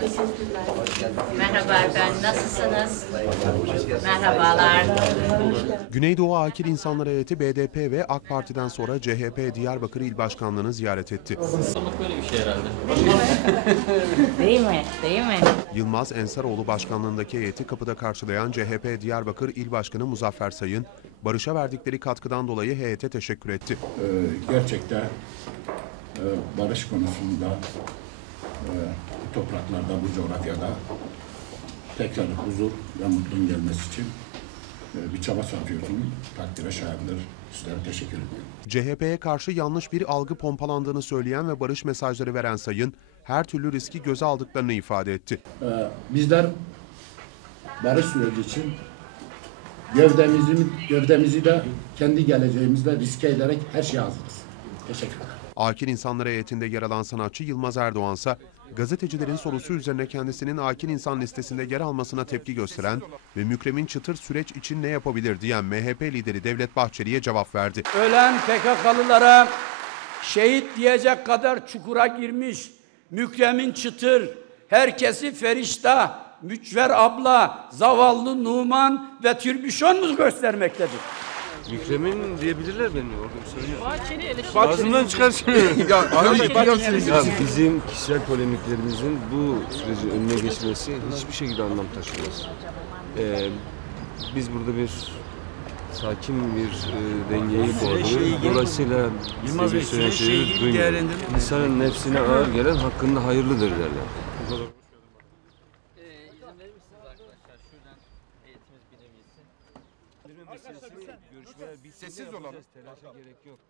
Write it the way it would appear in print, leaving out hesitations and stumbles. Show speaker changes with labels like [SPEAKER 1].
[SPEAKER 1] Merhaba efendim, nasılsınız? Merhabalar.
[SPEAKER 2] Güneydoğu Akil İnsanlar Heyeti BDP ve AK Parti'den sonra CHP Diyarbakır İl Başkanlığı'nı ziyaret etti.
[SPEAKER 3] Böyle bir şey herhalde.
[SPEAKER 1] Değil mi? Değil mi?
[SPEAKER 2] Yılmaz Ensaroğlu başkanlığındaki heyeti kapıda karşılayan CHP Diyarbakır İl Başkanı Muzaffer Sayın, barışa verdikleri katkıdan dolayı heyete teşekkür etti.
[SPEAKER 4] Gerçekten barış konusunda bu topraklarda, bu coğrafyada tekrar huzur ve mutluluğun gelmesi için bir çaba sarf ediyorsunuz. Takdire şayandır. Sizlere teşekkür ediyorum.
[SPEAKER 2] CHP'ye karşı yanlış bir algı pompalandığını söyleyen ve barış mesajları veren Sayın, her türlü riski göze aldıklarını ifade etti.
[SPEAKER 4] Bizler barış süreci için gövdemizi de kendi geleceğimizle riske ederek her şeye hazırız. Teşekkürler.
[SPEAKER 2] Akil İnsanlar Heyeti'nde yer alan sanatçı Yılmaz Erdoğan ise gazetecilerin sorusu üzerine kendisinin Akil İnsan listesinde yer almasına tepki gösteren ve Mükremin Çıtır süreç için ne yapabilir diyen MHP lideri Devlet Bahçeli'ye cevap verdi.
[SPEAKER 5] Ölen PKK'lılara şehit diyecek kadar çukura girmiş Mükremin Çıtır, herkesi Ferişta, Mücver abla, zavallı Numan ve Türbüşon mu göstermektedir?
[SPEAKER 6] Mükremin diyebilirler beni orada söylüyor. Ağzımdan çıkar şimdi. Ya bizim kişisel polemiklerimizin bu sürecin önüne geçmesi hiçbir şekilde anlam taşımaz. Biz burada bir sakin bir dengeyi koruyoruz. Dolayısıyla
[SPEAKER 3] Yılmaz Bey,
[SPEAKER 6] söylenen şeyi duymuyor.
[SPEAKER 3] değerlendirme.
[SPEAKER 6] İnsanın nefsine ağır gelen hakkında hayırlıdır derler.
[SPEAKER 3] İzin verir misiniz arkadaşlar? Şuradan eğitimimiz bir nevi.
[SPEAKER 6] Görüşmeler bitsin. Sessiz olalım. Telaşa gerek yok.